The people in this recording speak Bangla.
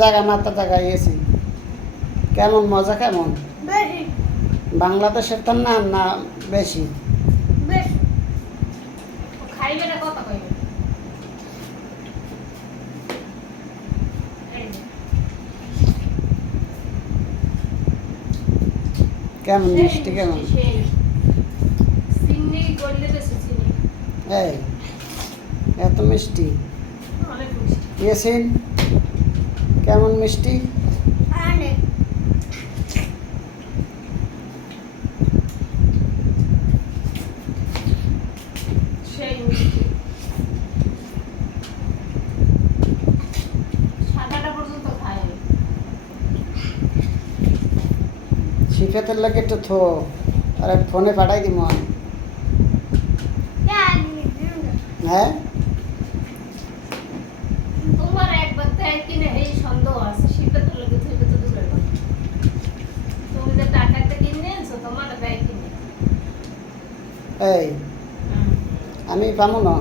জায়গা মাথা জায়গায় গেছি। কেমন মজা কেমন? বাংলাদেশের তো না না বেশি। খাইবে না কথা কইবে। কেমন মিষ্টি কেমন? চিনি গড়লে বেশি চিনি। এই এত মিষ্টি অনেক মিষ্টি। ইয়াসিন কেমন মিষ্টি? সেই মিষ্টি। সাদাটা পর্যন্ত খায়। শিফাতের লাগে একটু থো আরে ফোনে পাঠাই দিম হ্যাঁ তোমার একবার দেয় কিনে এই সন্দেহ আছে শীতে তো লাগে তুই তো দূরে কথা। তুমি যে টাকাতে কিনে আনছো তোমার দেয় কিনে। এই আমি পাবো না।